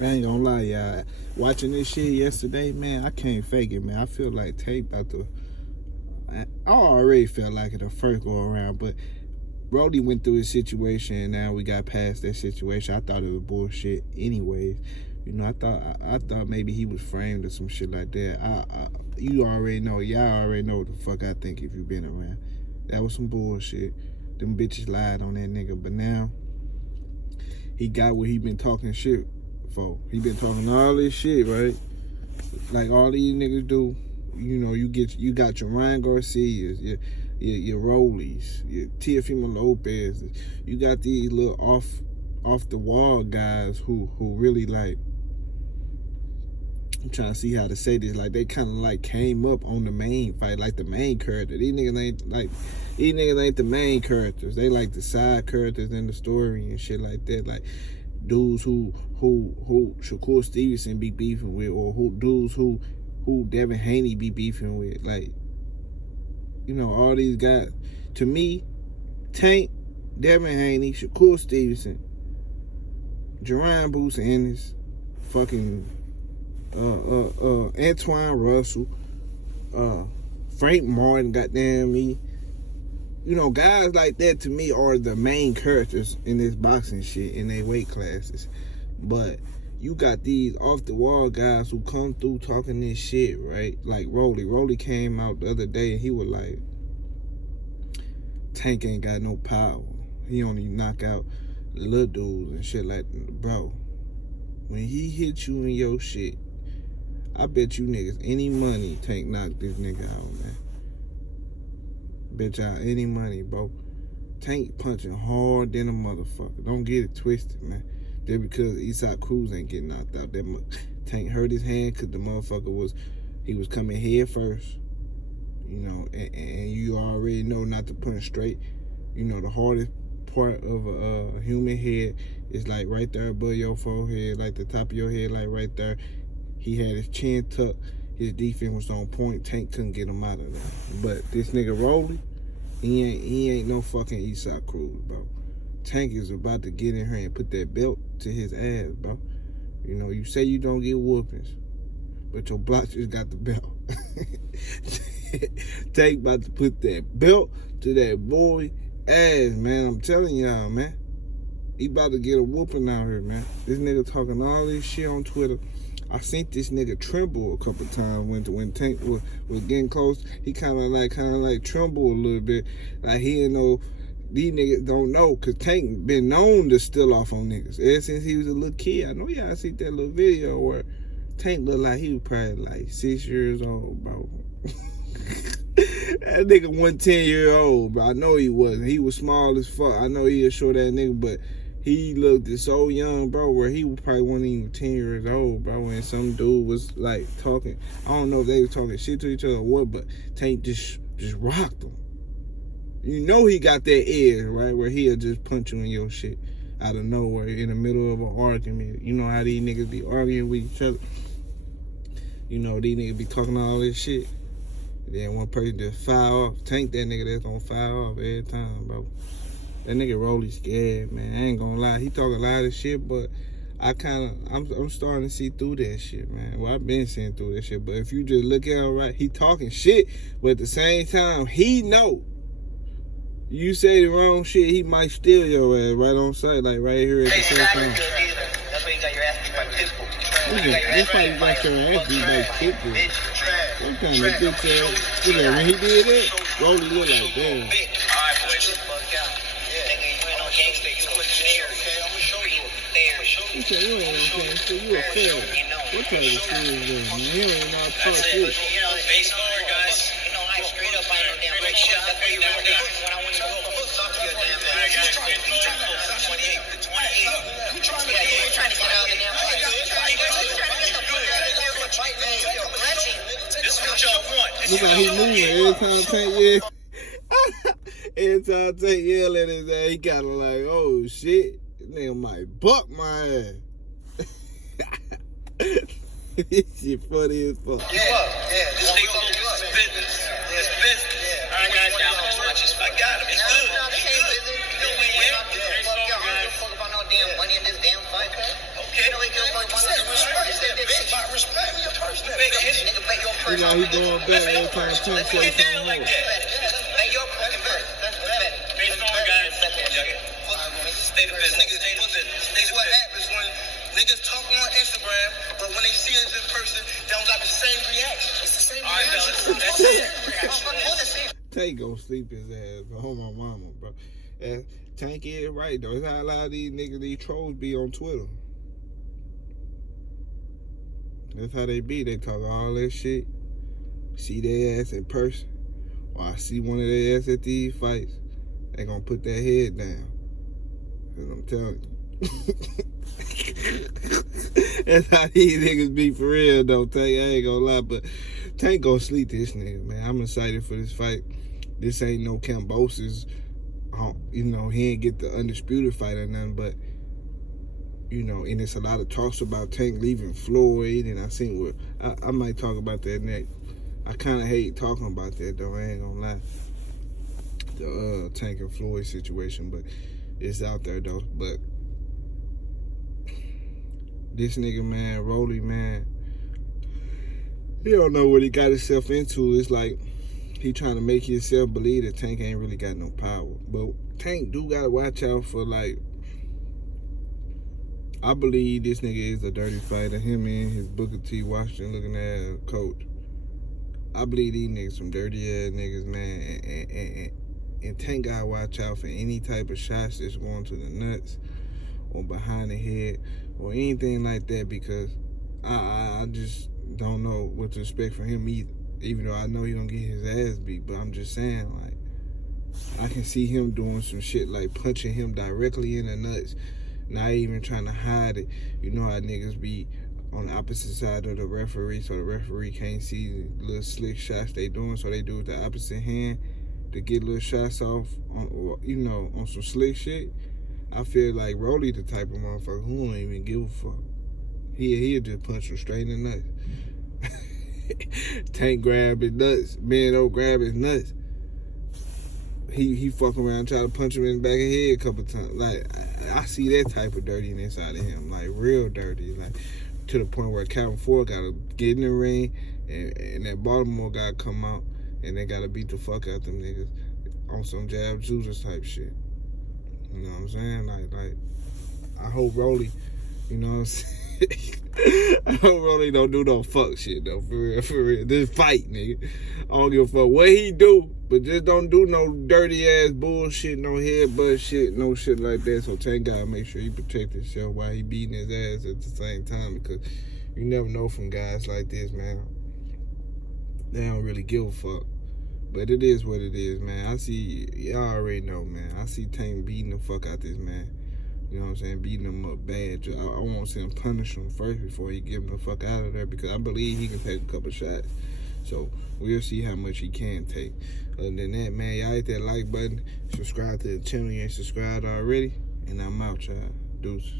I ain't gonna lie, y'all. Watching this shit yesterday, man, I can't fake it, man. I feel like Tate about to. I already felt like it the first go around, but Rolly went through his situation, and now we got past that situation. I thought it was bullshit, anyways. You know, I thought maybe he was framed or some shit like that. You already know, y'all already know what the fuck I think if you been around. That was some bullshit. Them bitches lied on that nigga, but now he got what he been talking shit for. He been talking all this shit, right? Like all these niggas do. You know, you got your Ryan Garcias, your Rollies, your Teofimo Lopez. You got these little off the wall guys who really like. I'm trying to see how to say this. Like they kind of like came up on the main fight, like the main character. These niggas ain't the main characters. They like the side characters in the story and shit like that. Like dudes who Shakur Stevenson be beefing with, or dudes who Devin Haney be beefing with. Like, you know, all these guys. To me, Tank, Devin Haney, Shakur Stevenson, Jerron Boots Ennis, fucking Antoine Russell, Frank Martin, goddamn me. You know, guys like that to me are the main characters in this boxing shit in their weight classes. But you got these off the wall guys who come through talking this shit, right? Like Rolly. Rolly came out the other day and he was like, Tank ain't got no power. He only knock out little dudes and shit like that. Bro, when he hit you in your shit, I bet you niggas any money Tank knocked this nigga out, man. Bet y'all any money, bro. Tank punching hard than a motherfucker. Don't get it twisted, man. Just because Isaac Cruz ain't getting knocked out, that Tank hurt his hand because the motherfucker was coming head first. You know, and you already know not to punch straight. You know, the hardest part of a human head is like right there above your forehead, like the top of your head, like right there. He had his chin tucked. His defense was on point. Tank couldn't get him out of there. But this nigga Rolly, he ain't no fucking Isaac Cruz, bro. Tank is about to get in here and put that belt to his ass, bro. You know, you say you don't get whoopings, but your block just got the belt. Tank about to put that belt to that boy ass, man. I'm telling y'all, man. He about to get a whooping out here, man. This nigga talking all this shit on Twitter. I seen this nigga tremble a couple times when Tank was getting close. He kind of like tremble a little bit. Like he didn't know. These niggas don't know, because Tank been known to steal off on niggas ever since he was a little kid. I know y'all see that little video where Tank looked like he was probably like 6 years old, bro. That nigga wasn't 10-year-old, bro. I know he wasn't. He was small as fuck. I know he a short ass nigga, but he looked so young, bro, where he probably wasn't even 10 years old, bro, and some dude was like talking. I don't know if they was talking shit to each other or what, but Tank just rocked him. You know he got that edge, right, where he'll just punch you in your shit out of nowhere in the middle of an argument. You know how these niggas be arguing with each other. You know, these niggas be talking all this shit. And then one person just fire off. Tank that nigga that's gonna fire off every time, bro. That nigga Rolly scared, man. I ain't gonna lie. He talk a lot of shit, but I'm starting to see through that shit, man. Well, I've been seeing through that shit, but if you just look at him right, he talking shit, but at the same time, he know. You say the wrong shit, he might steal your ass right on sight, like right here at the same time. That's why you got your ass beat by Pitbull. This why you got your ass beat by Pitbull. What kind of bitch ass? You know, when he did that, Rolly looked like, damn. Alright, boys. Nigga, you ain't no gangster, you a player. I'm gonna show you a player. He said, you ain't no gangster, you a player. What kind of shit is that, man? He ain't not talk shit. You know, baseball, guys. You know, I straight up, I ain't no damn rich shit. That's where you were when I went to go. Fuck your damn ass. You trying to get out of the 28. Yeah, you're trying to get out of the damn fight. You're trying to get the fuck out of the fight, man. You're glitching. This is what y'all want. Look how he moving every time Tank yell. Every time Tank yell at his ass, he kind of like, oh shit, this nigga might buck my ass. This shit funny as fuck. Yeah. This nigga is business. It's business. All right, guys, I got him. It's good. You know we win. Fuck about no damn money in this damn fight. Okay. You know we give a fuck about He like he going back every time Tank say something hard. Hey, your fucking bird. Great song, guys. Stay the business. Niggas, what happens when niggas talk on Instagram, but when they see us in person, they don't got the same reaction. It's the same reaction. That's it. Tank gon' sleep his ass on my mama, bro. Tank is right though. It's how a lot of these niggas, these trolls be on Twitter. That's how they be. They talk all that shit. See their ass in person. Or I see one of their ass at these fights. They gonna put their head down. Cause I'm telling you. That's how these niggas be for real though, Tank. I ain't gonna lie, but Tank gonna sleep this nigga, man. I'm excited for this fight. This ain't no Cambosis. You know, he ain't get the undisputed fight or nothing, but you know, and it's a lot of talks about Tank leaving Floyd, and I seen what I might talk about that next. I kind of hate talking about that though. I ain't gonna lie. The Tank and Floyd situation, but it's out there though. But this nigga, man, Rolly, man, he don't know what he got himself into. It's like he trying to make himself believe that Tank ain't really got no power. But Tank do gotta watch out for, like, I believe this nigga is a dirty fighter. Him and his Booker T. Washington looking at coach. I believe these niggas some dirty ass niggas, man. And Tank gotta watch out for any type of shots that's going to the nuts or behind the head or anything like that, because I just don't know what to expect from him either. Even though I know he gonna get his ass beat, but I'm just saying, like, I can see him doing some shit like punching him directly in the nuts, not even trying to hide it. You know how niggas be on the opposite side of the referee, so the referee can't see the little slick shots they doing, so they do it with the opposite hand to get little shots off on, you know, on some slick shit. I feel like Rolly the type of motherfucker who don't even give a fuck. He'll just punch him straight in the nuts. Tank grab his nuts. Bendo grab his nuts. He fuck around, try to punch him in the back of the head a couple times. Like, I see that type of dirtiness out of him. Like, real dirty. Like, to the point where Calvin Ford got to get in the ring and that Baltimore guy come out and they got to beat the fuck out them niggas on some Jab Judas type shit. You know what I'm saying? Like, I hope Rolly, you know what I'm saying? I hope Rolly don't do no fuck shit though, for real. Just fight, nigga. I don't give a fuck what he do, but just don't do no dirty ass bullshit, no headbutt shit, no shit like that. So Tank gotta make sure he protect himself while he beating his ass at the same time, because you never know from guys like this, man. They don't really give a fuck. But it is what it is, man. I see, y'all already know, man. I see Tank beating the fuck out this man. You know what I'm saying? Beating him up bad. I want to see him punish him first before he get him the fuck out of there, because I believe he can take a couple shots. So we'll see how much he can take. Other than that, man, y'all hit that like button. Subscribe to the channel if you ain't subscribed already. And I'm out, y'all. Deuces.